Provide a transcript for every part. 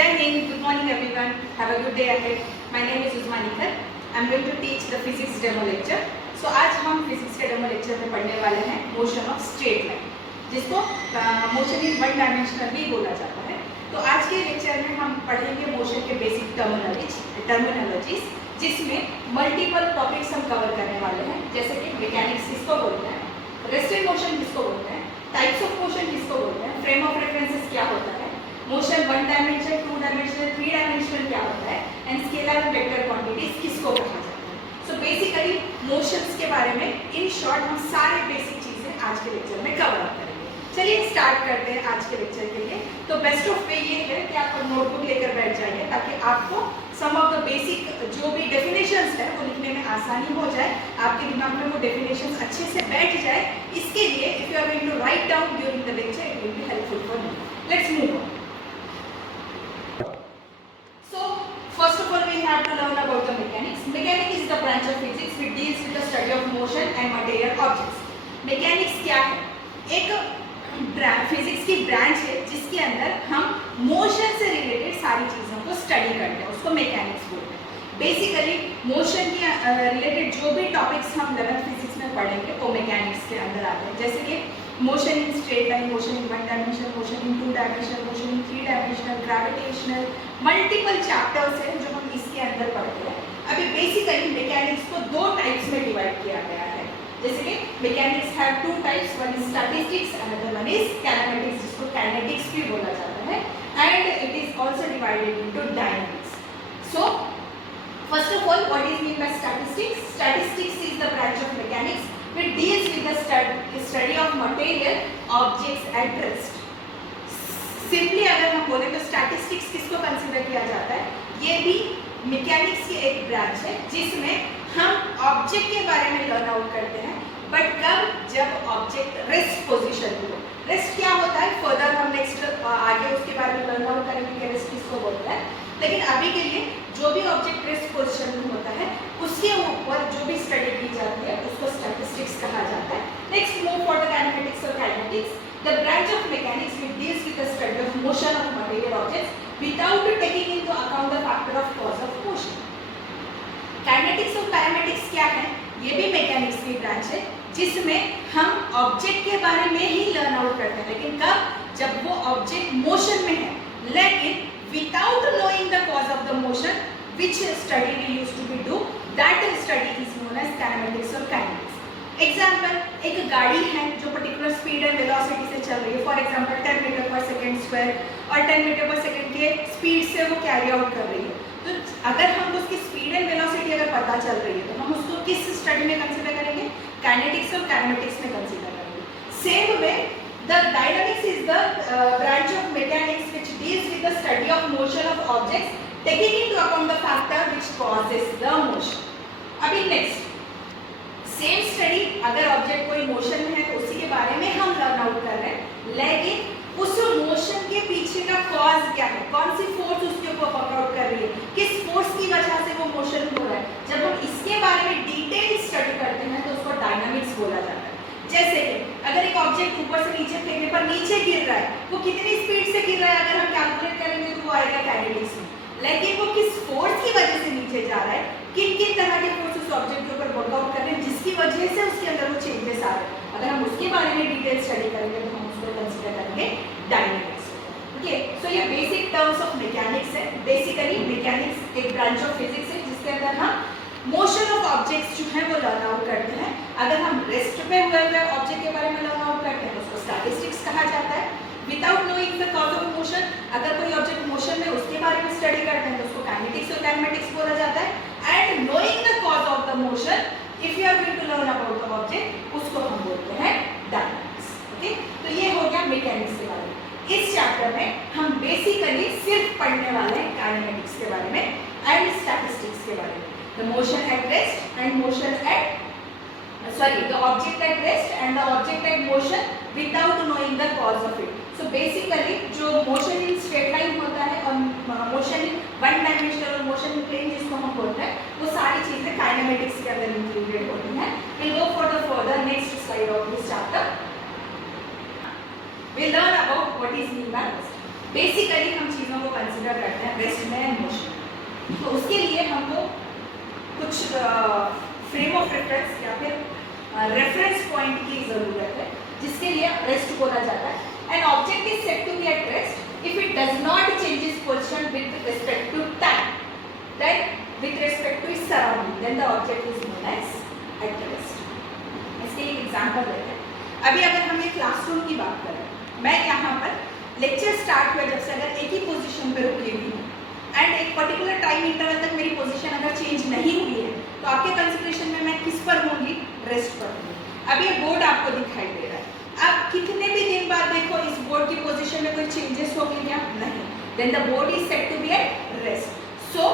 Jai Hind, good morning everyone. Have a good day ahead. My name is Uzma Nikhar. I am going to teach the physics demo lecture. So आज हम physics के demo lecture में पढ़ने वाले हैं motion of straight line, जिसको motion in one dimensional भी बोला जाता है. तो आज के lecture में हम पढ़ेंगे motion के basic terminologies, जिसमें multiple topics हम cover करने वाले हैं, जैसे कि mechanics किसको बोलते हैं, rested motion किसको बोलते हैं, types of motion किसको बोलते हैं, frame of references क्या होता है, motion one dimensional, two dimensional, three dimensional क्या होता है, and scalar and vector quantities किसको कहा जाता है. सो बेसिकली मोशंस के बारे में इन शॉर्ट हम सारे बेसिक चीजें आज के लेक्चर में कवर अप करेंगे. चलिए स्टार्ट करते हैं आज के लेक्चर के लिए. तो बेस्ट ऑफ वे ये है कि आप नोटबुक लेकर बैठ जाइए ताकि आपको सम ऑफ द बेसिक जो भी डेफिनेशंस है वो लिखने में आसानी हो जाए, आपके दिमाग में वो डेफिनेशंस अच्छे से बैठ जाए. इसके लिए if you are going to write down during the lecture it will be helpful for you. Let's move on. First of all, we have to learn about the mechanics. Mechanics is the branch of physics which deals with the study of motion and material objects. Mechanics क्या है? एक physics की branch है जिसके अंदर हम motion से related सारी चीज़ों को स्टडी करते हैं, उसको मैकेनिक्स बोलते हैं. बेसिकली मोशन के रिलेटेड जो भी टॉपिक्स हम 11th फिजिक्स में पढ़ेंगे वो मैकेनिक्स के अंदर आते हैं, जैसे कि motion in straight line, motion in one dimensional, motion in two dimensional, motion in three dimensional, gravitational, multiple chapters हैं जो हम इसके अंदर पढ़ते हैं. अभी बेसिकली मैकेनिक्स को दो टाइप्स में डिवाइड किया गया है, जैसे कि mechanics have two types, one is statistics, another one is kinetics, जिसको काइनेटिक्स भी बोला जाता है, and it is also divided into dynamics. So first of all, what is mean by statistics? Statistics is the branch of mechanics which deals with the study of material objects at rest. Simply अगर हम बोले तो statistics किसको consider किया जाता है? ये भी मैकेनिक्स की एक ब्रांच है जिसमें हम ऑब्जेक्ट के बारे में लर्न आउट करते हैं, बट कब? जब ऑब्जेक्ट रेस्ट पोजीशन में हो. रेस्ट क्या होता है फर्दर हम नेक्स्ट आगे उसके बारे में लर्न आउट करेंगे कि रेस्ट किसको बोलता है. लेकिन अभी के लिए जो भी ऑब्जेक्ट रेस्ट पोजीशन में होता है उसके ऊपर जो भी स्टडी की जाती है उसको स्टैटिस्टिक्स कहा जाता है. Next move for the kinetics और kinetics, the branch of mechanics which deals with the study of motion of material objects without taking into account the factor of cause of motion. Kinetics और kinetics क्या है? ये भी mechanics की branch है जिसमें हम ऑब्जेक्ट के बारे में ही लर्न आउट करते हैं, लेकिन कब? जब वो ऑब्जेक्ट मोशन में है, लेकिन without knowing the cause of the motion, which study we used to be do, that study is known as kinematics or kinetics. Example, एक गाड़ी है जो पर्टिकुलर स्पीड एंड वेलोसिटी से चल रही है, फॉर एग्जाम्पल 10 मीटर पर सेकेंड स्क्वायर और 10 मीटर पर सेकेंड के स्पीड से वो कैरी आउट कर रही है. तो अगर हम उसकी स्पीड एंड वेलोसिटी अगर पता चल रही है तो हम उसको किस स्टडी में कंसीडर करेंगे? काइनेटिक्स और काइनेटिक्स में कंसीडर करेंगे. Same way the dynamics is the branch of mechanics which deals with the study of motion of objects taking into account the factor which causes the motion. अभी next same study, अगर object कोई motion में है तो उसी के बारे में हम लर्न आउट कर रहे हैं, लेकिन उस मोशन के पीछे का कॉज क्या है, कौन सी फोर्स उसके ऊपर वर्क आउट कर रही है, किस फोर्स की वजह से वो मोशन हो रहा है. जब हम इसके बारे में डिटेल स्टडी करते हैं तो उसको डायनामिक्स बोला जाता है. जैसे कि अगर एक ऑब्जेक्ट ऊपर से नीचे फेंकने पर नीचे गिर रहा है, वो कितनी स्पीड से गिर रहा है अगर हम कैलकुलेट करेंगे तो वो आएगा काइनेटिक्स में. लेकिन वो किस फोर्स की वजह से नीचे जा रहा है, किन किन तरह के फोर्स उस ऑब्जेक्ट के ऊपर वर्कआउट कर रहे हैं जिसकी वजह से उसके अंदर वो चेंजेस आ रहे हैं, अगर हम उसके बारे में डिटेल स्टडी करेंगे तो हम उसको कंसीडर करेंगे डायनामिक्स. ओके, सो ये बेसिक टर्म्स ऑफ मैकेनिक्स है. बेसिकली मैकेनिक्स एक ब्रांच ऑफ फिजिक्स है जिसके अंदर हम मोशन ऑफ ऑब्जेक्ट्स जो है वो लर्न आउट करते हैं. अगर हम रेस्ट पे हुए ऑब्जेक्ट के बारे में लर्न आउट करते हैं तो उसको स्टैटिस्टिक्स कहा जाता है. Without knowing the cause of motion, अगर कोई ऑब्जेक्ट मोशन में उसके बारे में स्टडी करते हैं तो उसको काइनेटिक्स और काइनेटिक्स बोला जाता है. And knowing the cause of the motion, if you are going to learn about the object, उसको हम बोलते हैं डायनामिक्स. ओके, तो ये हो गया मैकेनिक्स के बारे में. इस चैप्टर में हम बेसिकली सिर्फ पढ़ने वाले हैं काइनेटिक्स के बारे में एंड स्टैटिस्टिक्स के बारे में. The motion at rest and motion at the object at rest and the object at motion without knowing the cause of it. So basically जो motion in straight line होता है और motion in one dimensional और motion in plane जिसको हम बोलते हैं, वो सारी चीजें काइनेमेटिक्स के अंदर इंक्लूडेड होती हैं. We'll go for the further next slide of this chapter. We'll learn about what is mean by rest. Basically हम चीज़ों को कंसिडर करते तो उसके लिए हमको कुछ फ्रेम ऑफ रेफरेंस या फिर रेफरेंस पॉइंट की जरूरत है, जिसके लिए रेस्ट बोला जाता है. An object is said to be at rest if it does not change its position with respect to time, right, with respect to its surrounding, then the object is known as at rest. इसके एक example लेते हैं. अभी अगर हम ये classroom की बात करें, मैं यहाँ पर लेक्चर स्टार्ट हुआ जब से अगर एक ही पोजीशन पे रुकी हुई हूँ एंड एक पर्टिकुलर टाइम इंटरवल तक मेरी पोजीशन अगर चेंज नहीं हुई है, तो आपके कंसिडरेशन में मैं किस पर होंगी? रेस्ट पर होंगी. अब ये बोर्ड आपको दिखाई दे रहा है. अब कितने भी दिन बाद देखो इस बोर्ड की पोजीशन में कोई चेंजेस हो गए क्या? नहीं. Then the board is said to be at rest. So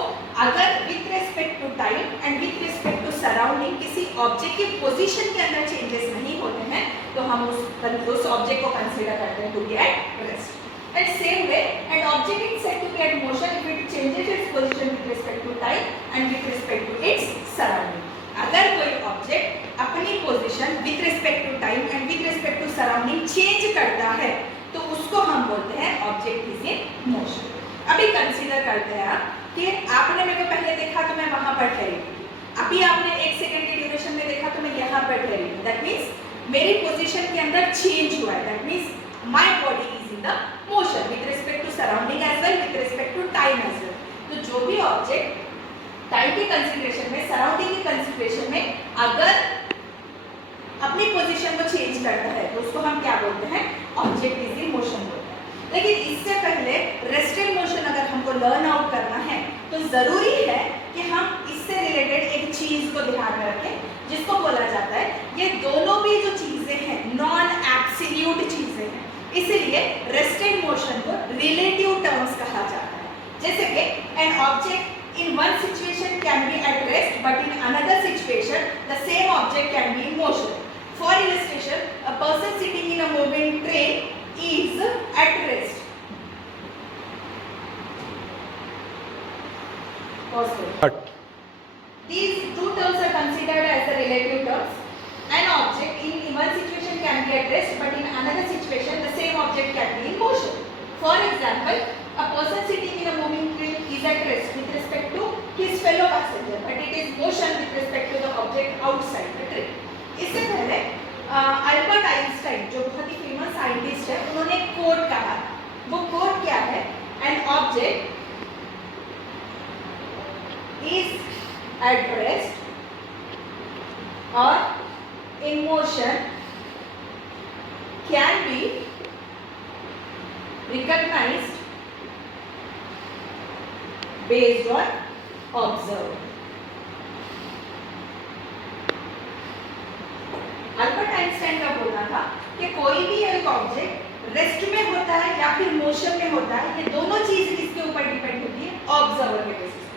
अगर with respect to time and with respect to surrounding किसी ऑब्जेक्ट की पोजीशन के अंदर चेंजेस नहीं होते हैं, तो हम उस ऑब्जेक्ट को कंसीडर करते हैं to be at rest. And same way, an object is said to be at motion if it changes its position with respect to time and with respect to its surrounding. अगर कोई object अपनी position with respect to time and with respect to surrounding change करता है, तो उसको हम बोलते हैं ऑब्जेक्ट इज इन मोशन. अभी कंसीडर करते हैं कि आपने मेरे को पहले देखा तो मैं वहां पर ठहरी थी, अभी आपने 1 सेकंड की ड्यूरेशन में देखा तो मैं यहाँ पर ठहरी हूँ. दैट मीन्स मेरी पोजीशन के अंदर चेंज हुआ है. That means my body is in the motion with respect to surrounding as well, with respect to time as well. तो जो भी ऑब्जेक्ट टाइम के कंसीडरेशन में, सराउंडिंग के कंसीडरेशन में अगर अपनी पोजीशन को चेंज करता है, तो उसको हम क्या बोलते हैं? ऑब्जेक्ट इज इन मोशन बोलते हैं. लेकिन इससे पहले रेस्ट इन मोशन अगर हमको लर्न आउट करना है, तो जरूरी है कि हम इससे रिलेटेड एक चीज को ध्यान में रखें, जिसको बोला जाता है, ये दोनों भी जो चीजें हैं नॉन एब्सोल्यूट चीजें हैं, इसलिए रेस्ट इन मोशन को रिलेटिव टर्म्स कहा जाता है. जैसे कि an object in one situation can be at rest, but in another situation the same object can be in motion. For illustration, a person sitting in a moving train is at rest. Pause. These two terms are considered as the relative terms. An object in one situation can be at rest, but in another situation the same object can be in motion. For example, a person sitting in a moving train is at rest with respect to his fellow passenger, but it is motion with respect to the object outside the train. इससे पहले Albert Einstein, जो बहुत ही famous scientist है, उन्होंने एक coat कहा. वो quote क्या है? An object is at rest और in motion can be recognized based on observed. Albert Einstein का बोलना था कि कोई भी एक ऑब्जेक्ट रेस्ट में होता है या फिर मोशन में होता है, ये दोनों चीज किसके ऊपर डिपेंड होती है? ऑब्जर्वर के बेसिस पे.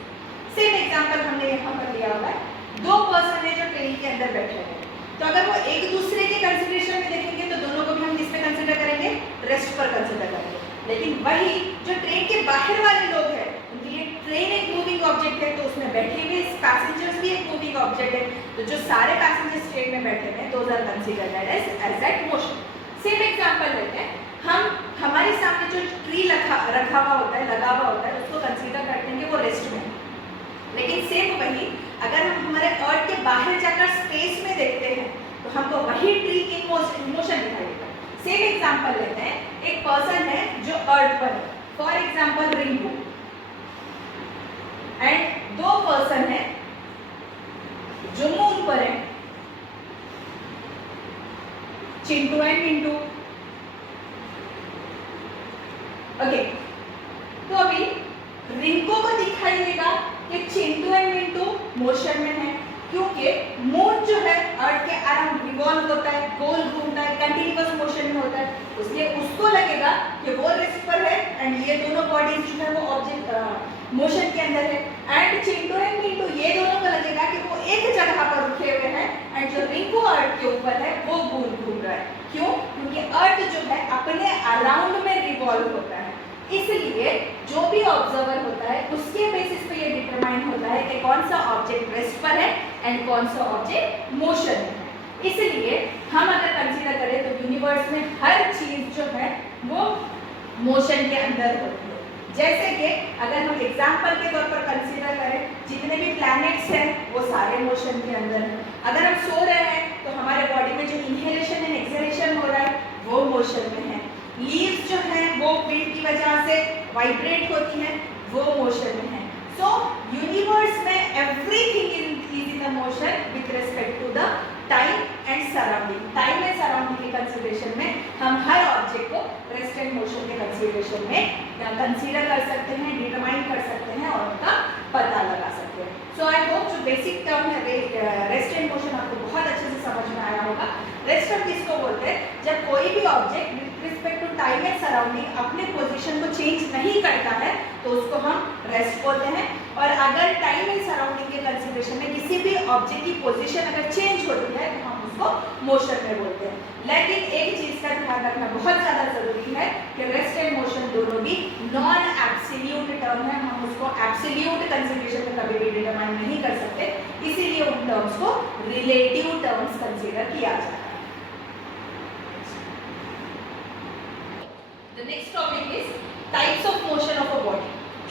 सेम एग्जांपल हमने यहाँ पर लिया हुआ है. 2 पर्सन है जो ट्रेन के अंदर बैठे हैं, तो अगर वो एक दूसरे के कंसीडरेशन में देखेंगे तो दोनों को भी हम किस पे कंसीडर करेंगे? रेस्ट पर कंसीडर करेंगे. लेकिन वही जो ट्रेन के बाहर वाले लोग हैं, उनके लिए ट्रेन एक मूविंग ऑब्जेक्ट है, तो उसमें बैठे हुए पैसेंजर्स भी एक मूविंग ऑब्जेक्ट है, तो जो सारे पैसेंजर्स ट्रेन में बैठे हैं those are considered as at motion. Same example लेते हैं. हम हमारे सामने जो ट्री रखा हुआ होता है, लगा हुआ होता है, उसको कंसीडर करते हैं कि वो रेस्ट में है. लेकिन सेम वही अगर हम हमारे अर्थ के बाहर जाकर स्पेस में देखते हैं, तो हमको वही ट्री इन मोशन दिखाई देगा. सेम एग्जांपल लेते हैं. एक पर्सन है जो अर्थ पर है, for example Rinku, and 2 person है जो मून पर है, चिंटू एंड मिंटू. ओके, तो अभी रिंकू को दिखाई देगा कि चिंटू एंड मिंटू मोशन में है, क्योंकि मून जो है अर्थ के अराउंड रिवॉल्व होता है, गोल घूमता है, कंटिन्यूअस मोशन में होता है, इसलिए उसको लगेगा कि वो रेस्ट पर है एंड ये दोनों बॉडीज जो है वो ऑब्जेक्ट मोशन के अंदर है. एंड चिंटू एंड मिंटू ये दोनों को लगेगा कि वो एक जगह पर रुके हुए हैं, एंड जो रिंकू अर्थ के ऊपर है वो गोल घूम रहा है. क्यों? क्योंकि अर्थ जो है अपने अराउंड में रिवॉल्व होता है, इसलिए जो भी ऑब्जर्वर होता है उसके बेसिस पे ये डिटरमाइन होता है कि कौन सा ऑब्जेक्ट रेस्ट पर है एंड कौन सा ऑब्जेक्ट मोशन में है. इसलिए हम अगर कंसीडर करें तो यूनिवर्स में हर चीज जो है वो मोशन के अंदर होती है. जैसे कि अगर हम एग्जाम्पल के तौर पर कंसीडर करें, जितने भी प्लैनेट्स हैं वो सारे मोशन के अंदर हैं। अगर हम सो रहे हैं तो हमारे बॉडी में जो इनहेलेशन एंड एक्सहेलेशन हो रहा है वो मोशन में है। लीव्स जो हैं वो विंड की वजह से वाइब्रेट होती हैं, वो मोशन में है। सो यूनिवर्स में everything is in the motion with respect to the time and surrounding. Time and surrounding के कंसीडरेशन में हम हर ऑब्जेक्ट को रेस्ट एंड मोशन के कंसीडरेशन में कंसीडर कर सकते हैं, डिटरमाइन कर सकते हैं और उनका पता लगा सकते हैं। सो आई होप जो बेसिक टर्म है रेस्ट एंड मोशन आपको बहुत अच्छे से समझ में आया होगा। रेस्ट हम किसको बोलते हैं? जब कोई भी object with respect to time and surrounding अपने पोजीशन को चेंज नहीं करता है तो उसको हम रेस्ट बोलते हैं। और अगर टाइम एंड सराउंडिंग के कंसीडरेशन में किसी भी ऑब्जेक्ट की पोजीशन अगर चेंज होती है तो हम उसको मोशन में बोलते हैं। लेकिन एक चीज का ध्यान रखना बहुत ज्यादा जरूरी है कि रेस्ट एंड मोशन दोनों भी नॉन एब्सोल्यूट टर्म है। हम उसको एब्सोल्यूट कंसीडरेशन में कभी भी डिटरमाइन नहीं कर सकते, इसीलिए उन टर्म्स को रिलेटिव टर्म्स कंसीडर किया जाता है। The next topic is types of motion of a body.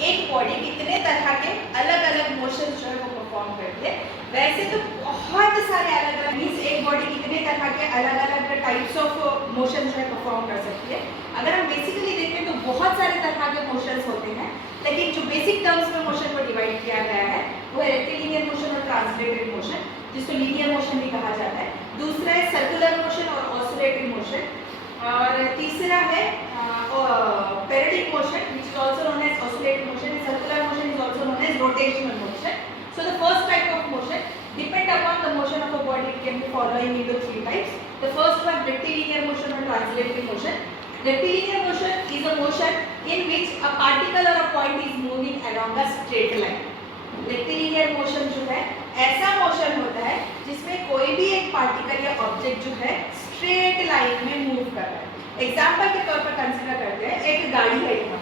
एक बॉडी कितने तरह के अलग अलग मोशन जो है वो परफॉर्म करती है? वैसे तो बहुत सारे अलग अलग मीन्स एक बॉडी कितने तरह के अलग अलग टाइप्स ऑफ मोशन जो है परफॉर्म कर सकती है। अगर हम बेसिकली देखें तो बहुत सारे तरह के मोशंस होते हैं, लेकिन जो बेसिक टर्म्स में मोशन को डिवाइड किया गया है वो है रेक्टिलिनियर मोशन और ट्रांसलेटेड मोशन, जिसको लीनियर मोशन भी कहा जाता है। दूसरा है सर्कुलर मोशन और ऑसिलेटिंग मोशन, और तीसरा है periodic motion which is also known as oscillating motion, and circular motion is also known as rotational motion. So the first type of motion depend upon the motion of a body, it can be following into three types. The first one rectilinear motion or translating motion. Rectilinear motion is a motion in which a particle or a point is moving along a straight line. Rectilinear motion जो है ऐसा motion होता है जिसमें कोई भी एक particle या ऑब्जेक्ट जो है स्ट्रेट लाइन में मूव कर रहा है। एग्जांपल के तौर पर कंसीडर करते हैं, एक गाड़ी है यहाँ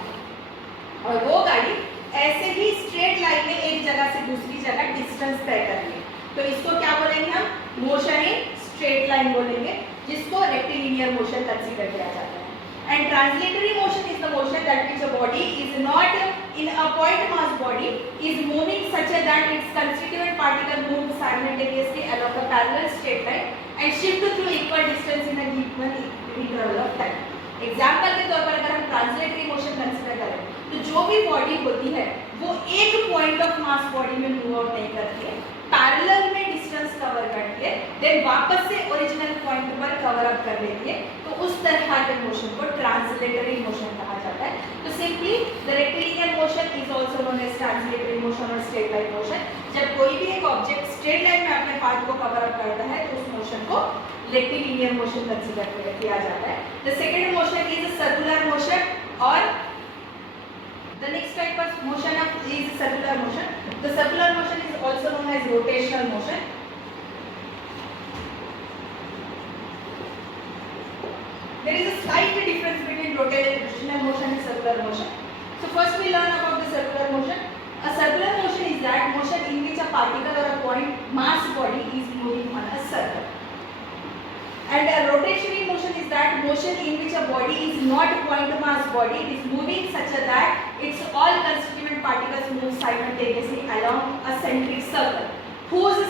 और वो गाड़ी ऐसे ही स्ट्रेट लाइन में एक जगह से दूसरी जगह डिस्टेंस तय कर रही है, तो इसको क्या बोलेंगे हम? मोशन इन स्ट्रेट लाइन बोलेंगे, जिसको रेक्टिलिनियर मोशन कंसीडर किया जाता है। And translatory motion is the motion that which a body is not in a point mass body is moving such that its constituent particle move simultaneously along a parallel straight line and shift through equal distance in a given interval of time. Example के तौर पर अगर हम translatory motion consider करें तो जो भी body होती है वो एक पॉइंट ऑफ मास बॉडी में मूव आउट नहीं करती है, पैरेलल में डिस्टेंस कवर करती है, देन वापस से ओरिजिनल पॉइंट पर कवर अप कर लेती है, तो उस तरह के मोशन को ट्रांसलेटरी मोशन कहा जाता है। तो simply the rectilinear motion is also known as translatory motion और स्ट्रेट लाइन मोशन। जब कोई भी एक ऑब्जेक्ट स्ट्रेट लाइन में अपने पार्ट को कवर अप करता है तो उस मोशन को रेक्टिलिनियर मोशन कंसीडर किया जाता है। The second motion is circular motion, और the next type of motion is circular motion. The circular motion is also known as rotational motion. There is a slight difference between rotational motion and circular motion. So first we learn about the circular motion. A circular motion is that motion in which a particle or a point mass body is moving on a circle. And a rotational motion is that motion in which a body is not point mass body, it is moving such that its all constituent particles move simultaneously along a centric circle whose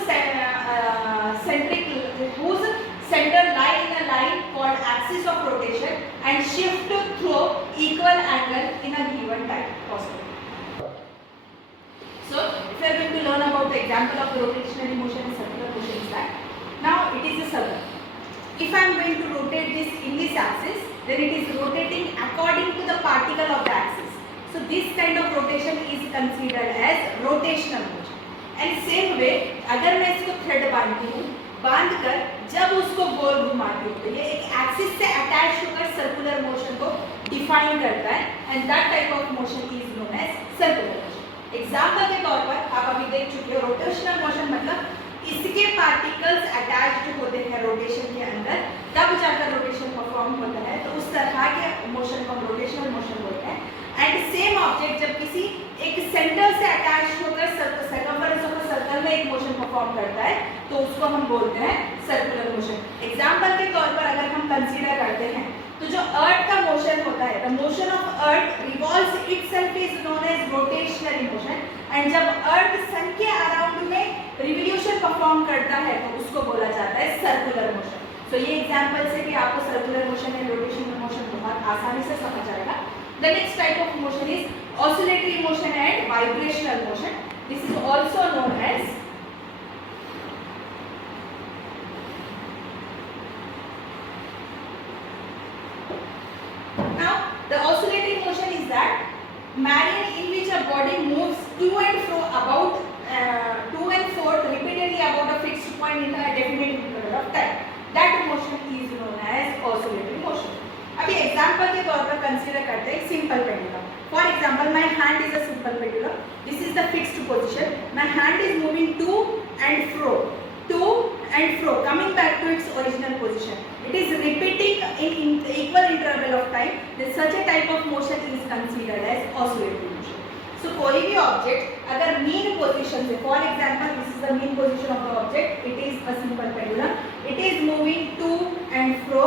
center lie in a line called axis of rotation and shift through equal angle in a given time possible. So if we are going to learn about the example of the rotational motion and circular motion is that now it is a circle. If I am going to rotate this in this axis, then it is rotating according to the particle of the axis. So this kind of rotation is considered as rotational motion. And same way, अगर मैं इसको thread बांधती हूँ, बांधकर जब उसको गोल घुमाती हूँ तो ये एक एक्सिस से अटैच होकर सर्कुलर मोशन को डिफाइन करता है, and that type of motion is known as circular motion. Example के तौर पर आप अभी देख चुके हो, रोटेशनल मोशन मतलब इसके पार्टिकल्स अटैच्ड होते हैं रोटेशन के अंदर, तब जाकर रोटेशन परफॉर्म होता है, तो उस तरह के मोशन को हम रोटेशनल मोशन बोलते हैं। एंड सेम ऑब्जेक्ट जब किसी एक सेंटर से अटैच होकर सर्कमफरेंस ऑफ अ सर्कल में एक मोशन परफॉर्म करता है तो उसको हम बोलते हैं सर्कुलर मोशन। एग्जाम्पल के तौर पर अगर हम कंसीडर करते हैं तो जो अर्थ का मोशन होता है, the motion of earth revolves itself is known as rotational motion, and जब अर्थ सन के अराउंड में रिवोल्यूशन परफॉर्म करता है तो उसको बोला जाता है सर्कुलर मोशन। सो ये एग्जांपल से भी आपको circular motion and rotational motion बहुत आसानी से समझ आएगा। The next type of motion is oscillatory motion and vibrational motion. This is also known as the oscillatory motion is that manner in which a body moves to and fro repeatedly about a fixed point in a definite interval of time. That motion is known as oscillatory motion. अभी example के तौर पर consider करते हैं एक simple pendulum. For example my hand is a simple pendulum, this is the fixed position, my hand is moving to and fro coming back to its original position. It is repeating in equal interval of time. Then such a type of motion is considered as oscillatory motion. So कोई भी object अगर mean position से, for example this is the mean position of the object, it is a simple pendulum, it is moving to and fro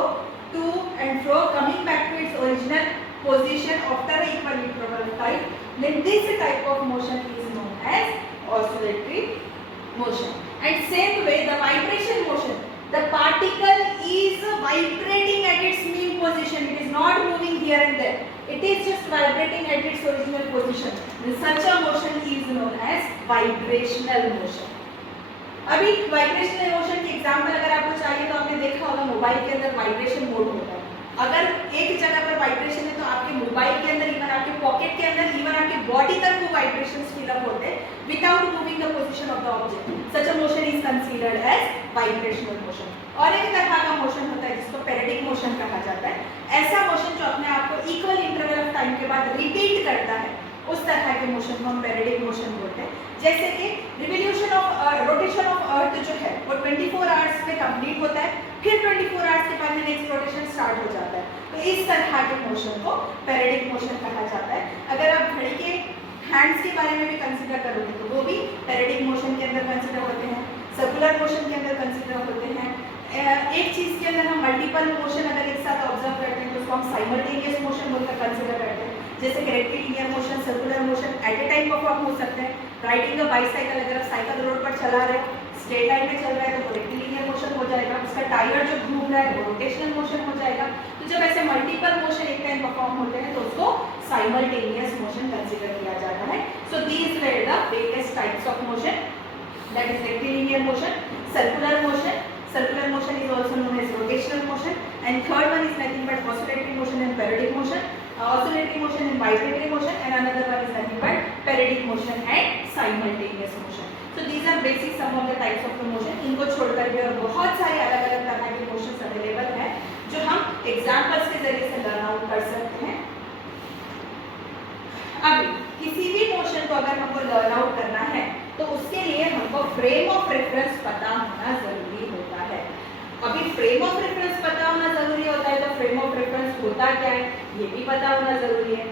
coming back to its original position after an equal interval of time, then this type of motion is known as oscillatory motion. And same way the vibration motion, the particle is vibrating at its mean position, it is not moving here and there, it is just vibrating at its original position. Then such a motion is known as vibrational motion. अभी vibrational motion के example अगर आपको चाहिए तो आपने देखा होगा mobile के अंदर वाइब्रेशन मोड होता है। अगर एक जगह पर वाइब्रेशन है तो आपके मोबाइल के अंदर, इवन आपके पॉकेट के अंदर, इवन आपकी बॉडी तक वो वाइब्रेशंस फील अप होते हैं without moving the position of the object. Such a motion is considered as vibrational motion. और एक तरह का मोशन होता है जिसको पेरियोडिक मोशन कहा जाता है, ऐसा मोशन जो अपने आप को इक्वल इंटरवल ऑफ टाइम के बाद रिपीट करता है, उस तरह के मोशन को हम पेरियोडिक मोशन बोलते हैं। जैसे कि रोटेशन ऑफ अर्थ जो है वो 24 आवर्स में कंप्लीट होता है, फिर 24 आवर्स के बाद में नेक्स्ट रोटेशन स्टार्ट हो जाता है, तो इस तरह के मोशन को पेरियोडिक मोशन कहा जाता है। अगर आप घड़ी के हैंड्स के बारे में भी कंसीडर करोगे तो वो भी पेरियोडिक मोशन के अंदर कंसीडर होते हैं, सर्कुलर मोशन के अंदर कंसीडर होते हैं। एक चीज के अंदर हम मल्टीपल मोशन अगर एक साथ ऑब्जर्व करते हैं तो उसको हम साइमल्टेनियस मोशन बोलकर कंसीडर करते हैं। जैसे कि rectilinear motion, circular motion at a time perform हो सकते हैं। राइडिंग अ बाइसाइकिल, अगर आप साइकिल रोड पर चला रहे हो, स्ट्रेट लाइन में चल रहा है तो रेक्टिलिनियर मोशन हो जाएगा, उसका टायर जो घूम रहा है वो रोटेशनल मोशन हो जाएगा। तो जब ऐसे मल्टीपल मोशन एक टाइम परफॉर्म होते हैं तो उसको साइमल्टेनियस मोशन कंसीडर किया जाता है। So these were the various types of motion, that is rectilinear motion, circular motion, circular motion is also known as rotational motion, and third one is nothing but oscillatory motion and periodic motion, oscillatory motion and vibratory motion, and another one is nothing but periodic motion and simultaneous motion. So these are basic some of the types of the motion. इनको छोड़कर भी और बहुत सारे अलग अलग तरह के मोशंस अवेलेबल हैं जो हम एग्जाम्पल्स के जरिए से लर्न आउट कर सकते हैं। अब किसी भी मोशन को अगर हमको लर्न आउट करना है तो उसके लिए हमको फ्रेम ऑफ रेफरेंस पता होना जरूरी होता है। अभी फ्रेम ऑफ रेफरेंस पता होना जरूरी होता है तो फ्रेम ऑफ रेफरेंस होता क्या है ये भी पता होना जरूरी है।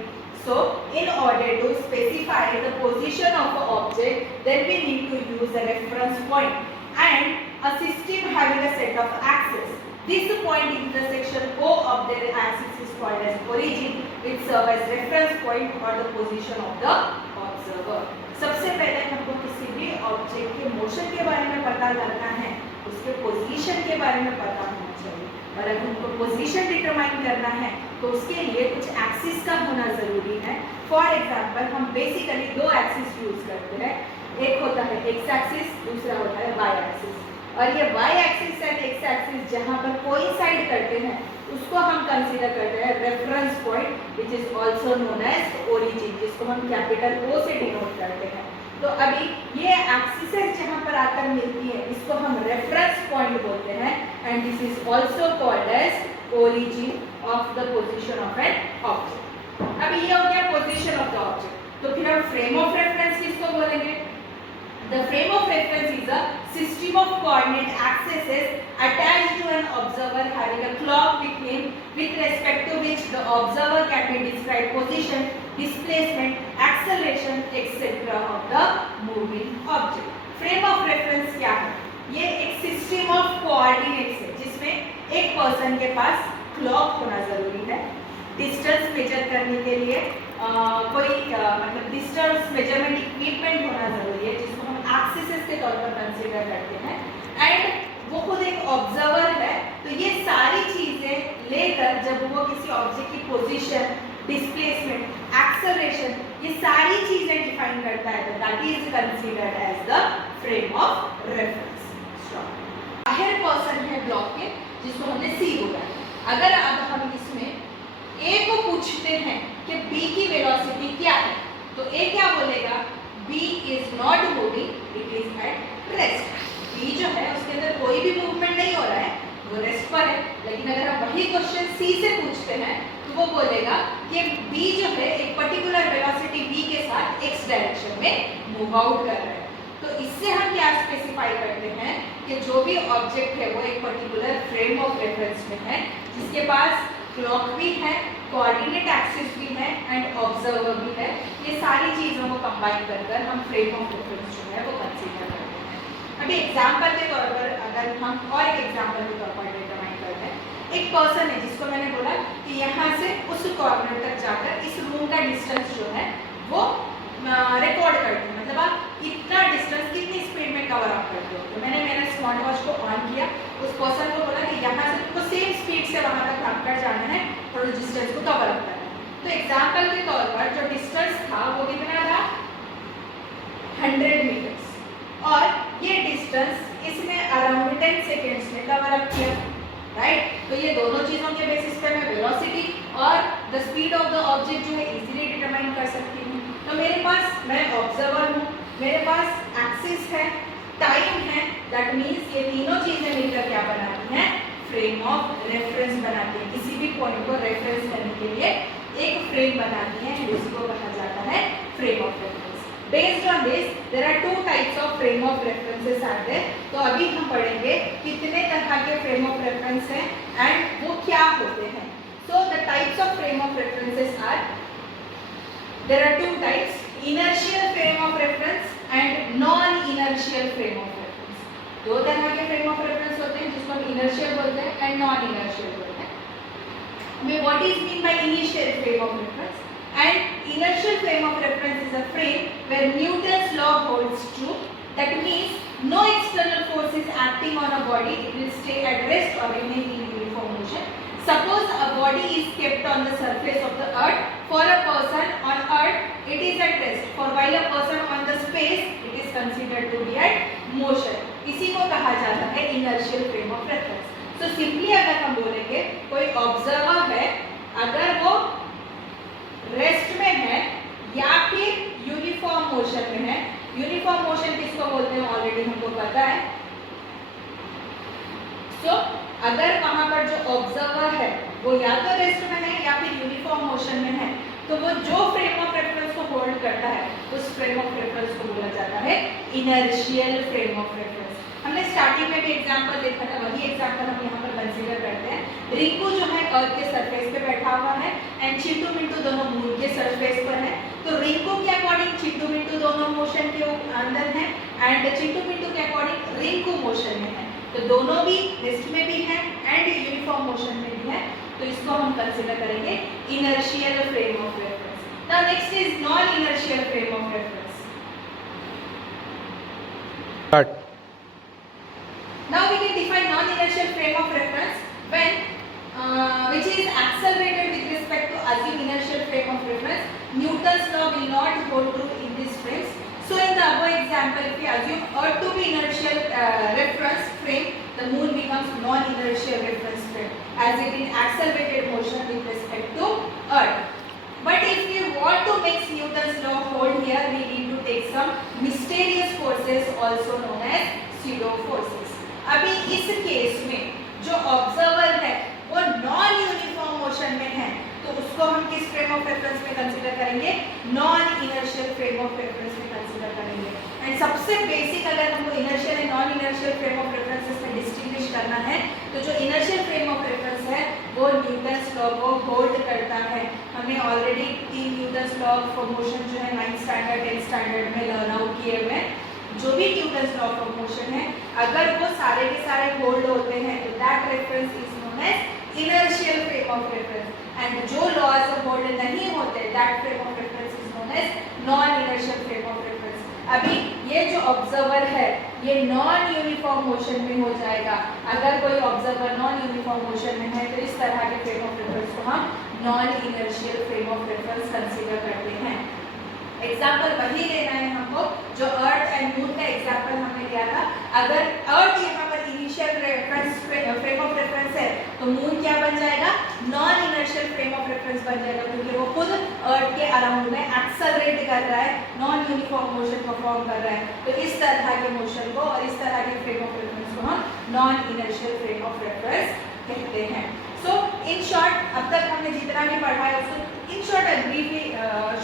So in order to specify the position of a object then we need to use a reference point and a system having a set of axis. This point intersection O of their axis is called as origin. It serves as reference point for the position of the observer. सबसे पहले हमको किसी भी object के motion के बारे में पता करना है, उसके पोजीशन के बारे में पता होना चाहिए। और अगर हमको पोजीशन डिटरमाइन करना है तो उसके लिए कुछ एक्सिस का होना जरूरी है। फॉर एग्जांपल हम बेसिकली दो एक्सिस यूज करते हैं, एक होता है एक्स एक्सिस, दूसरा होता है वाई एक्सिस। और ये y axis and x axis जहाँ पर कोइंसाइड करते हैं उसको हम कंसीडर करते हैं reference point, which is also known as origin, जिसको हम कैपिटल O से डिनोट करते हैं। तो अभी ये एक्सिसेस जहाँ पर आकर मिलती है इसको हम रेफरेंस पॉइंट बोलते हैं, and this is also called as origin of the position of an object. अब ये हो गया पोजीशन ऑफ द ऑब्जेक्ट। तो फिर हम फ्रेम ऑफ रेफरेंस किसको बोलेंगे? The frame of reference is a system of coordinate axes attached to an observer having a clock with respect to which the observer can be described position, displacement, acceleration, etc. of the moving object. Frame of reference क्या है? ये एक system of coordinates है जिसमें एक person के पास clock होना ज़रूरी है। डिस्टेंस मेजर करने के लिए कोई मतलब डिस्टेंस मेजरमेंट इक्विपमेंट होना ज़रूरी है, जिसको हम एक्सिस के तौर पर कंसीडर करते हैं, एंड वो खुद एक ऑब्जर्वर है। तो ये सारी चीज़ें लेकर जब वो किसी ऑब्जेक्ट की पोजीशन, डिस्प्लेसमेंट, एक्सेलरेशन, ये सारी चीज़ें डिफाइन करता है, तो that is considered as the frame of reference. बाहर पर्सन है ब्लॉक के, जिसको हमने सी बोला। अगर अब हम इसमें ए को पूछते हैं कि बी की वेलोसिटी क्या है, तो ए क्या बोलेगा? B is not moving, it is at rest. B जो है उसके अंदर कोई भी मूवमेंट नहीं हो रहा है, वो रेस्ट पर है। लेकिन अगर हम वही क्वेश्चन सी से पूछते हैं तो वो बोलेगा कि बी जो है एक पर्टिकुलर वेलोसिटी v के साथ x डायरेक्शन में मूव आउट कर रहा है। तो इससे हम क्या स्पेसिफाई करते हैं कि जो भी ऑब्जेक्ट है वो एक पर्टिकुलर फ्रेम ऑफ रेफरेंस में है, जिसके पास क्लॉक भी है, कोऑर्डिनेट एक्सिस भी है एंड ऑब्जर्वर भी है। ये सारी चीज़ों को कंबाइन कर हम फ्रेम ऑफ रेफरेंस जो है वो कंसीडर करते हैं। अभी एग्जाम्पल के तौर पर अगर हम और एक एग्जाम्पल के तौर पर डिटरमाइन करते हैं, एक पर्सन है जिसको मैंने बोला कि यहाँ से उस कॉर्नर तक जाकर इस रूम का डिस्टेंस जो है वो रिकॉर्ड करते हैं, मतलब आप इतना डिस्टेंस कितनी स्पीड में कवर अप करते हो। तो मैंने मेरा स्मार्ट वॉच को ऑन किया, उस पर्सन को बोला कि यहाँ से तुमको सेम स्पीड से वहाँ तक भागकर जाना है और उस डिस्टेंस को कवर अप करना है। तो एग्जाम्पल के तौर पर जो डिस्टेंस था वो कितना था? 100 मीटर्स, और ये डिस्टेंस इसने अराउंड 10 सेकेंड्स में कवर अप किया, राइट। तो ये दोनों चीज़ों के बेसिस पे मैं वेलोसिटी और the speed of the object जो है इजीली डिटरमाइन कर सकती हूँ। तो मेरे पास, मैं ऑब्जर्वर हूँ, मेरे पास एक्सिस है, टाइम है, दैट मीन्स ये तीनों चीज़ें मिलकर क्या बनाती हैं? फ्रेम ऑफ रेफरेंस बनाती हैं। किसी भी पॉइंट को रेफरेंस करने के लिए एक फ्रेम बनाती हैं, जिसको कहा जाता है frame of reference. Based on this, there are two types of frame of references are there. तो अभी हम पढ़ेंगे कितने तरह के frame of reference हैं and वो क्या होते हैं। So the types of frame of references are, there are two types, inertial frame of reference and non-inertial frame of reference। दो तरह के frame of reference होते हैं, जिसको हम inertial बोलते हैं and non-inertial बोलते हैं। What is mean by initial frame of reference? And inertial frame of reference is a frame where Newton's law holds true. That means no external force is acting on a body; it will stay at rest or remain in uniform motion. Suppose a body is kept on the surface of the earth. For a person on earth, it is at rest. For while a person on the space, it is considered to be at motion. इसी को कहा जाता है inertial frame of reference. So simply अगर हम बोलेंगे कोई observer है, अगर वो रेस्ट में है या फिर यूनिफॉर्म मोशन में है। यूनिफॉर्म मोशन किसको बोलते हैं ऑलरेडी हमको पता है। सो अगर वहां पर जो ऑब्जर्वर है वो या तो रेस्ट में है या फिर यूनिफॉर्म मोशन में है, तो वो जो फ्रेम ऑफ रेफरेंस को होल्ड करता है उस फ्रेम ऑफ रेफरेंस को बोला जाता है इनर्शियल फ्रेम ऑफ रेफरेंस। हमने स्टार्टिंग में भी एग्जांपल देखा था, वही एग्जांपल हम यहाँ पर कंसीडर करते हैं। रिंकू जो है अर्थ के सरफेस पे बैठा हुआ है एंड चिंटू मिंटू दोनों मून के सरफेस पर है। तो रिंकू के अकॉर्डिंग चिंटू मिंटू दोनों मोशन के अंदर है एंड चिंटू मिंटू के अकॉर्डिंग रिंकू मोशन में है। तो दोनों भी रेस्ट में भी है एंड यूनिफॉर्म मोशन में भी है, तो इसको हम कंसीडर करेंगे inertial frame of reference. Now next is non inertial frame of reference. Now we can define non-inertial frame of reference when which is accelerated with respect to assumed inertial frame of reference. Newton's law will not hold true in these frames. So in the above example, if we assume Earth to be inertial reference frame, the Moon becomes non-inertial reference frame as it in accelerated motion with respect to Earth. But if we want to make Newton's law hold here, we need to take some mysterious forces also known as pseudo forces. अभी इस case में जो observer है वो non uniform motion में है, तो उसको हम किस फ्रेम ऑफ रेफरेंस में कंसीडर करेंगे? Non inertial frame of reference में कंसीडर करेंगे। एंड सबसे बेसिक अगर हमको inertial and non inertial frame of references में डिस्टिंग्विश करना है, तो जो इनर्शियल फ्रेम ऑफ रेफरेंस है वो न्यूटन्स लॉ को होल्ड करता है। हमने already 3 Newton's law of motion जो है 9th स्टैंडर्ड 10th स्टैंडर्ड में लर्न आउट किए हुए हैं। जो भी न्यूटन्स लॉ ऑफ मोशन है, अगर वो सारे के सारे होल्ड होते हैं तो that reference is known as inertial frame of reference, and जो laws होल्ड नहीं होते that frame of reference is known as non inertial frame of reference. अभी ये जो ऑब्जर्वर है ये नॉन यूनिफॉर्म मोशन में हो जाएगा. अगर कोई ऑब्जर्वर नॉन यूनिफॉर्म मोशन में है तो इस तरह के फ्रेम ऑफ रेफरेंस को हम non inertial frame of reference consider करते हैं. एग्जाम्पल वही लेना है हमको जो अर्थ एंड मून का एग्जाम्पल हमने लिया था. अगर अर्थ यहाँ पर initial reference frame of reference है तो मून क्या बन जाएगा, non inertial frame of reference बन जाएगा, क्योंकि वो खुद अर्थ के अराउंड में एक्सेलरेट कर रहा है, नॉन यूनिफॉर्म मोशन परफॉर्म कर रहा है. तो इस तरह के मोशन को और इस तरह के फ्रेम ऑफ रेफरेंस को हम non inertial frame of reference कहते हैं. सो इन शॉर्ट अब तक हमने जितना भी पढ़ा है उसको in short briefly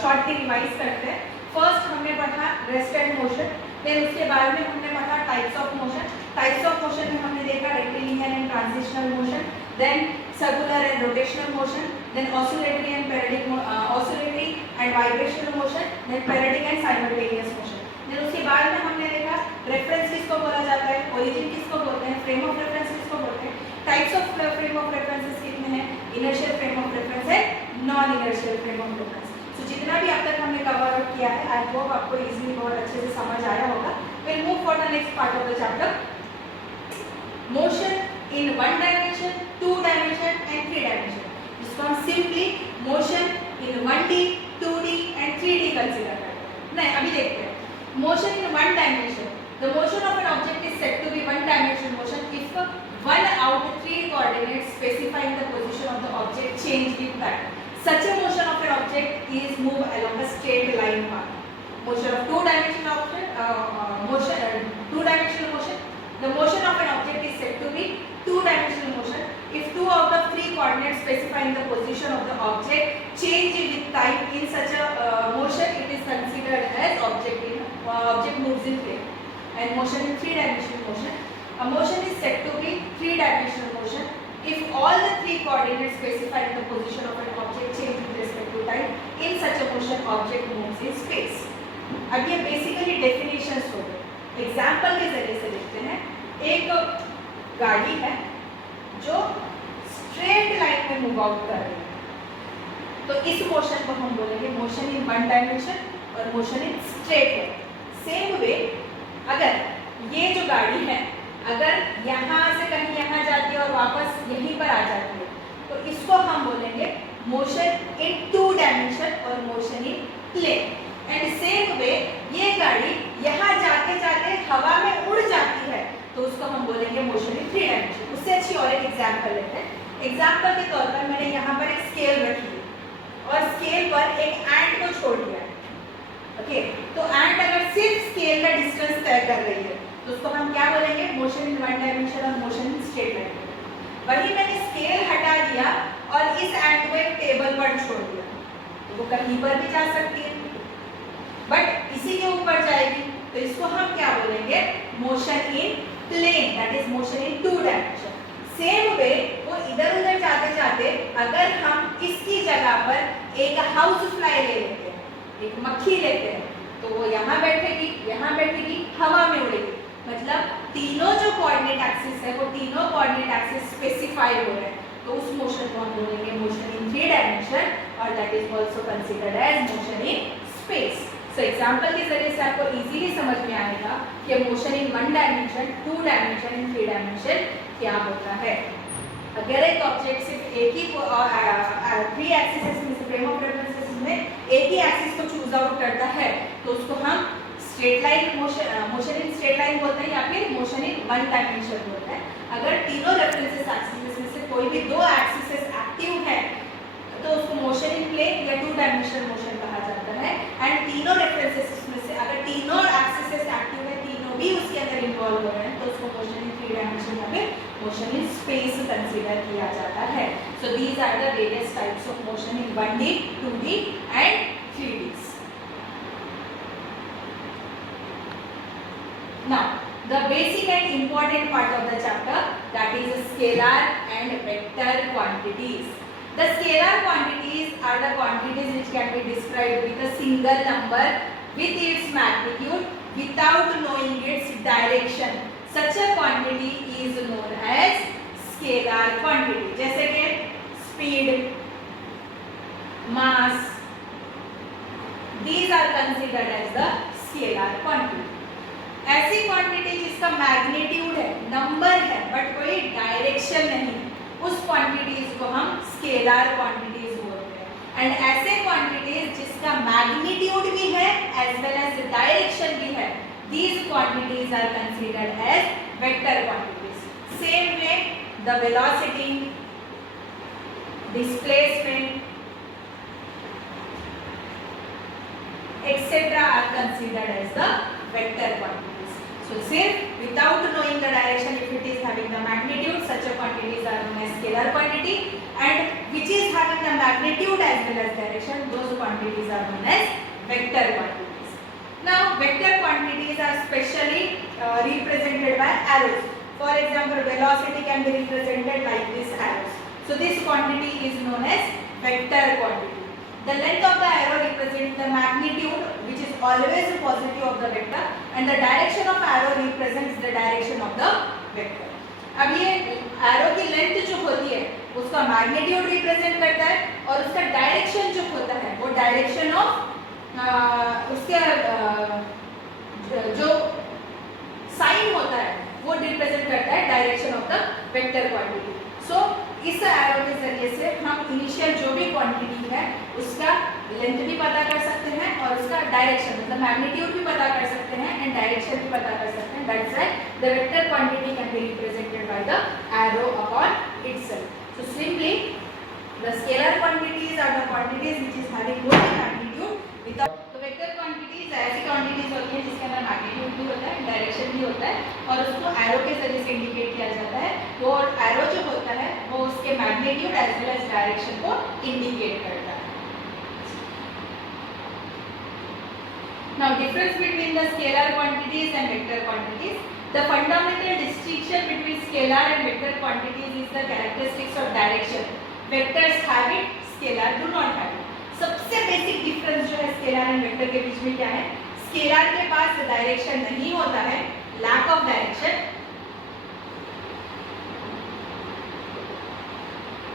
shortly revise करते हैं. फर्स्ट हमने पढ़ा रेस्टेड मोशन, फिर उसके बाद में हमने पढ़ा types of motion. Types of motion में हमने देखा rectilinear and transitional motion, then circular and rotational motion, then oscillatory and periodic oscillatory and vibrational motion, then periodic and simultaneous motion. Then उसके बाद में हमने देखा रेफरेंस किसको बोला जाता है, ओरिजिन किसको बोलते हैं, फ्रेम ऑफ रेफरेंस किसको बोलते हैं, types of frame of references कितने हैं, इनर्शियल फ्रेम ऑफ रेफरेंस है, non inertial frame of reference. So जितना भी अब तक हमने कवर अप किया है आई होप आपको इजीली बहुत अच्छे से समझ आया होगा. Will move for the next part of the chapter, motion in one dimension, two dimension and three dimension. जिसको हम simply motion in 1D, 2D and 3D consider करते हैं. नहीं, अभी देखते हैं. Motion in one dimension, the motion of an object is said to be one dimensional motion if one out of 3 coordinates specifying the position of the object change with time. Such a motion of an object is moved along a straight line path. Motion of two-dimensional object, two-dimensional motion. The motion of an object is said to be two-dimensional motion if 2 out of 3 coordinates specifying the position of the object change with time. In such a motion, it is considered as object moves in plane. And motion in three-dimensional motion. A motion is said to be three-dimensional motion if all the 3 coordinates specifying the position of an object change with respect to time. In such a motion, object moves in space. अब ये basically definitions हो गए. Example के जरिए से देखते हैं. एक गाड़ी है जो स्ट्रेट लाइन में मूव आउट कर रही है, तो इस मोशन को हम बोलेंगे मोशन इन वन डायमेंशन और motion in straight line. Same way अगर ये जो गाड़ी है अगर यहाँ से कहीं यहाँ जाती है और वापस यहीं पर आ जाती है तो इसको हम बोलेंगे मोशन इन टू डायमेंशन और motion in plane. And same way ये गाड़ी यहाँ जाते जाते हवा में उड़ जाती है तो उसको हम बोलेंगे मोशन इन थ्री डायमेंशन. उससे अच्छी और एक एग्जाम्पल लेते हैं. एग्जाम्पल के तौर पर मैंने यहाँ पर एक स्केल रखी है और स्केल पर एक एंट को छोड़ दिया है. ओके, तो एंट अगर सिर्फ स्केल का डिस्टेंस तय कर रही है तो उसको हम क्या बोलेंगे, मोशन इन वन डायमेंशन और मोशन इन स्ट्रेट लाइन. वही मैंने स्केल हटा दिया और इस एंड को एक टेबल पर छोड़ दिया तो वो कहीं पर भी जा सकती है बट इसी के ऊपर जाएगी तो इसको हम क्या बोलेंगे, motion in plane, that is motion in two dimension. Same way वो इधर उधर जाते जाते अगर हम इसकी जगह पर एक हाउस फ्लाई ले लेते हैं, एक मक्खी लेते हैं तो वो यहाँ बैठेगी, हवा में उड़ेगी. मतलब तीनों जो कोऑर्डिनेट एक्सिस है वो तीनों कोऑर्डिनेट एक्सिस स्पेसिफाई हो रहे हैं तो उस मोशन को हम बोलेंगे मोशन इन थ्री डायमेंशन और that is also considered as motion in space. So example के जरिए से आपको इजीली समझ में आएगा कि motion in one dimension, two dimension and three dimension क्या होता है. अगर एक ऑब्जेक्ट सिर्फ एक ही थ्री एक्सिस में से फ्रेम ऑफ रेफरेंसेस में एक ही एक्सिस को चूज आउट करता है तो उसको हम straight line motion in straight line बोलते हैं या फिर मोशन इन वन डायमेंशन बोलते हैं. अगर तीनों रेफरेंसेस एक्सिस में से कोई भी दो एक्सिस एक्टिव है तो उसको मोशन इन प्लेन या टू डायमेंशनल मोशन कहा जाता है. एंड तीनों रेफरेंसेस में से अगर तीनों एक्सिस एक्टिव है, तीनों भी उसके अंदर इन्वॉल्व हो रहे हैं तो उसको मोशन इन थ्री डायमेंशन या फिर मोशन इन स्पेस कंसीडर किया जाता है. So these are the various types of motion in 1D, 2D and 3D. Now, the basic and important part of the chapter, that is scalar and vector quantities. The scalar quantities are the quantities which can be described with a single number with its magnitude without knowing its direction. Such a quantity is known as scalar quantity, जैसे कि speed, mass, these are considered as the scalar quantity. ऐसी quantity जिसका magnitude है, number है, but कोई direction नहीं, उस quantities को हम स्केलर क्वांटिटीज बोलते हैं. एंड ऐसे क्वांटिटीज जिसका मैग्नीट्यूड भी है एज वेल एज डायरेक्शन भी है, these quantities are considered as vector quantities. Same way the velocity, displacement, etc. are considered as the vector quantities. So since without knowing the direction, if it is having the magnitude, such a quantities are known as scalar quantity, and which is having the magnitude as well as direction, those quantities are known as vector quantities. Now vector quantities are specially represented by arrows. For example, velocity can be represented like this arrows. So this quantity is known as vector quantity. The length of the arrow represents the magnitude, which is always positive of the vector, and the direction of arrow represents the direction of the vector. अब ये arrow की length जो होती है उसका magnitude represent करता है, और उसका direction जो होता है वो direction of उसके जो sign होता है वो represent करता है direction of the vector quantity. So इस एरो के जरिए से हम इनिशियल जो भी क्वांटिटी है उसका लेंथ भी पता कर सकते हैं और उसका डायरेक्शन मतलब मैग्नीट्यूड भी पता कर सकते हैं एंड डायरेक्शन भी पता कर सकते हैं. That's why the vector quantity can be represented by the arrow upon itself. So simply the scalar quantities are the quantities which is having no magnitude without. तो वेक्टर क्वांटिटीज ऐसी quantities होती हैं जिसके अंदर मैग्नीट्यूड भी होता है, direction भी होता है, और उसको एरो के जरिए से इंडिकेट किया जाता है. वो एरो जो होता है वो उसके magnitude as well as direction को इंडिकेट करता है. Now difference between the scalar quantities and vector quantities. The fundamental distinction between scalar and vector quantities is the characteristics of direction. Vectors have it, scalar do not have it. सबसे basic difference जो है scalar and vector के बीच में क्या है? Scalar के पास डायरेक्शन नहीं होता है, lack of direction,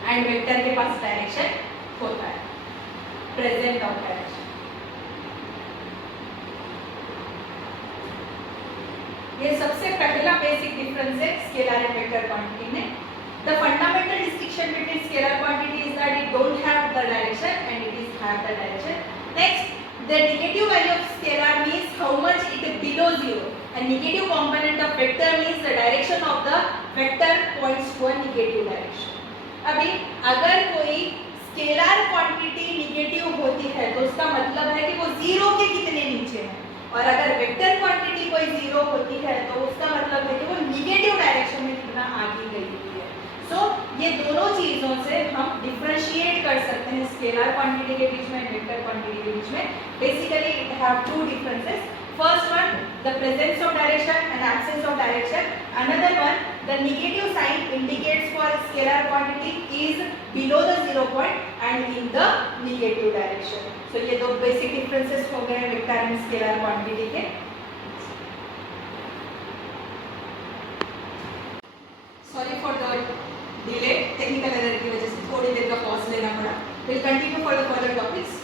and vector के पास डायरेक्शन होता है, प्रेजेंट ऑफ डायरेक्शन. ये सबसे पहला बेसिक डिफरेंस है स्केलर एंड वेक्टर क्वांटिटी में. The fundamental distinction between scalar quantity is that it don't have the direction and it is have the direction. Next, the negative value of scalar means how much it is below zero, and negative component of vector means the direction of the vector points to a negative direction. अभी अगर कोई scalar quantity negative होती है तो उसका मतलब है कि वो जीरो के कितने नीचे है, और अगर वेक्टर क्वांटिटी कोई जीरो होती है तो उसका मतलब है कि वो निगेटिव डायरेक्शन में कितना आगे गई है. सो ये दोनों चीजों से हम डिफरेंशिएट कर सकते हैं स्केलर क्वांटिटी के बीच में, वेक्टर क्वांटिटी के बीच में. Basically it have two differences. First one, the presence of direction and absence of direction. Another one, the negative sign indicates for scalar quantity is below the zero point and in the negative direction. So ये दो basic differences हो गए vector and scalar quantity के. Sorry for the delay, technical error की वजह से थोड़ी देर का पॉज लेना पड़ा. Will continue for the further topics.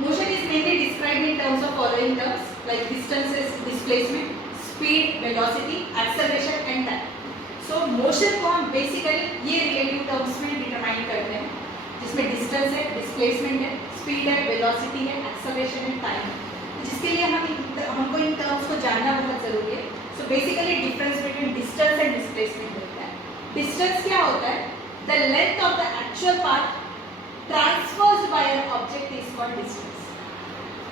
Motion is mainly described in terms of following terms like distances, displacement, speed, velocity, acceleration and time. So motion को हम बेसिकली ये रिलेटिव टर्म्स में डिटरमाइन करते हैं जिसमें डिस्टेंस है, डिस्प्लेसमेंट है, speed है, वेलोसिटी है, एक्सेलरेशन है, टाइम है. जिसके लिए हमको इन टर्म्स को जानना बहुत जरूरी है. So basically difference between distance and displacement होता है. डिस्टेंस क्या होता है? The length of the actual path transversed by an object is called distance.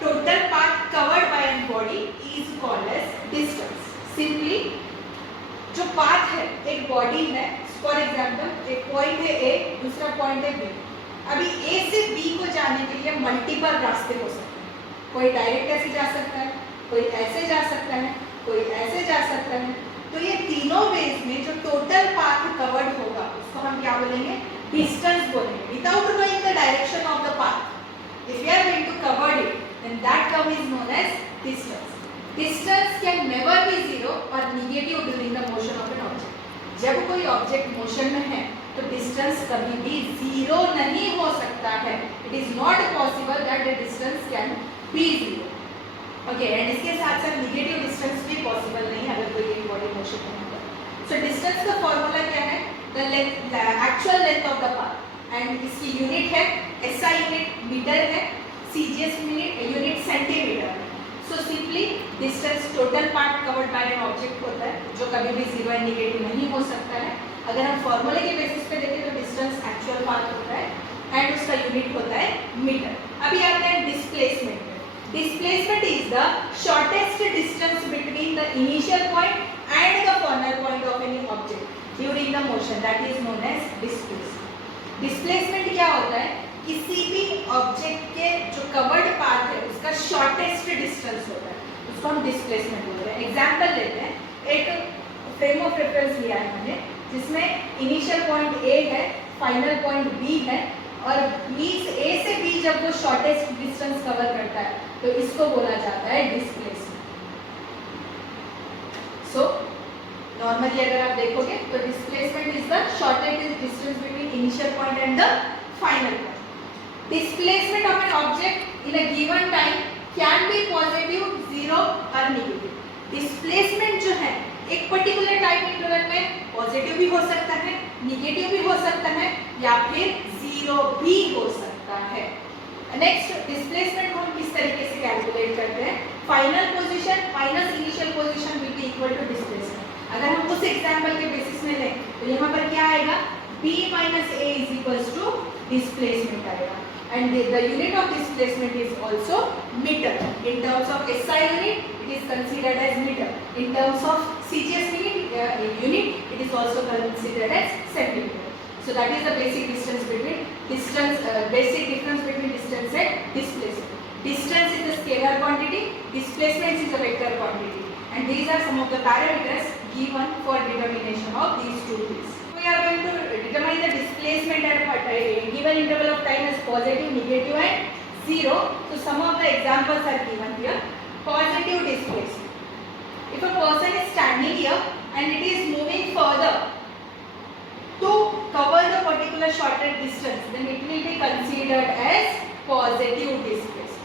Total path covered by an body is called as distance. Simply जो path है, एक body है, for example एक पॉइंट है ए, दूसरा पॉइंट है बी. अभी ए से बी को जाने के लिए मल्टीपल रास्ते हो सकते हैं. कोई डायरेक्ट ऐसे जा सकता है, कोई ऐसे जा सकता है, कोई ऐसे जा सकता है. तो ये तीनों वेज में जो टोटल पाथ कवर्ड होगा उसको हम क्या बोलेंगे? डिस्टेंस बोलेंगे. Without knowing the direction of the path, if we are going to cover it, then that term is known as distance. Distance can never be zero और negative during the motion of an object. जब कोई object motion में है तो distance कभी भी zero नहीं हो सकता है. It is not possible that the distance can be zero. Okay, and इसके साथ साथ निगेटिव डिस्टेंस भी पॉसिबल नहीं है अगर कोई एक बॉडी मोशन में है. सो डिस्टेंस का फॉर्मूला क्या है? The length, actual length of the path, and इसकी यूनिट है SI यूनिट मीटर है, CGS यूनिट सेंटीमीटर है. So simply distance total part covered by an object होता है जो कभी भी जीरो एंड निगेटिव नहीं हो सकता है. अगर हम फॉर्मूले के बेसिस पे देखें तो डिस्टेंस एक्चुअल पार्ट होता है एंड उसका यूनिट होता है मीटर. अभी आते हैं डिस्प्लेसमेंट पे. Displacement is the shortest distance between the initial point and the final point of any object during the motion, that is known as displacement. Displacement क्या होता है? किसी भी ऑब्जेक्ट के जो कवर्ड पाथ है उसका शॉर्टेस्ट डिस्टेंस होता है, उसको हम डिस्प्लेसमेंट बोलते हैं. एग्जांपल लेते हैं. एक फ्रेम ऑफ रेफरेंस लिया है मैंने जिसमें इनिशियल पॉइंट A है, फाइनल पॉइंट B है और A से B जब वो शॉर्टेस्ट डिस्टेंस कवर करता है तो इसको बोला जाता है डिस्प्लेसमेंट. सो नॉर्मली अगर आप देखोगे तो displacement is the shortest distance between initial point and the final point. Displacement of an object in a given time can be positive, zero or negative. Displacement जो है एक पर्टिकुलर टाइम इंटरवल में positive भी हो सकता है, negative भी हो सकता है या फिर जीरो भी हो सकता है. नेक्स्ट, डिस्प्लेसमेंट को हम किस तरीके से कैलकुलेट करते हैं? Final position minus initial position will be equal to displacement. अगर हम उस एग्जांपल के बेसिस में लें तो यहाँ पर क्या आएगा? B minus A is equals to displacement आएगा. And the unit of displacement is also meter. In terms of SI unit, it is considered as meter. In terms of CGS unit, it is also considered as centimeter. So that is the basic distance between basic difference between distance and displacement. Distance is a scalar quantity, displacement is a vector quantity, and these are some of the parameters given for determination of these two things. We are going to determine the displacement at a given interval of time as positive, negative and zero. So some of the examples are given here. Positive displacement. If a person is standing here and it is moving further to cover the particular shorter distance, then it will be considered as positive displacement.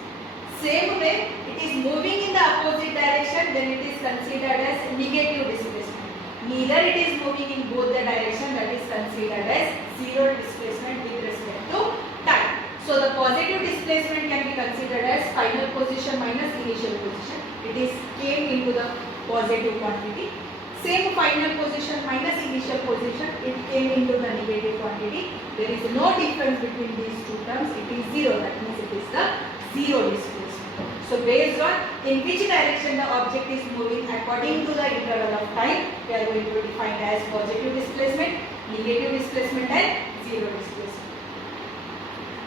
Same way, it is moving in the opposite direction, then it is considered as negative displacement. Neither it is moving in both the direction, that is considered as zero displacement with respect to time. So the positive displacement can be considered as final position minus initial position. It is came into the positive quantity. Same final position minus initial position, it came into the negative quantity. There is no difference between these two terms. It is zero. That means it is the zero displacement. So based on in which direction the object is moving according to the interval of time, we are going to define as positive displacement, negative displacement and zero displacement.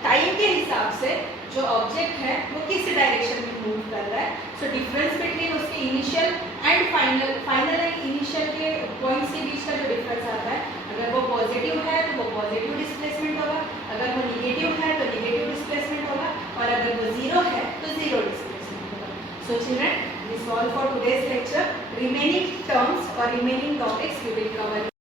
Time के हिसाब से जो object है वो किस direction में move कर रहा है. सो डिफरेंस बिटवीन उसके initial and final and initial के पॉइंट्स के बीच का जो डिफरेंस आता है, अगर वो पॉजिटिव है तो वो पॉजिटिव डिस्प्लेसमेंट होगा, अगर वो निगेटिव है तो निगेटिव डिस्प्लेसमेंट होगा और अगर वो जीरो है तो जीरो डिस्प्लेसमेंट होगा. So children, this is all for today's lecture. Remaining terms or remaining topics we will cover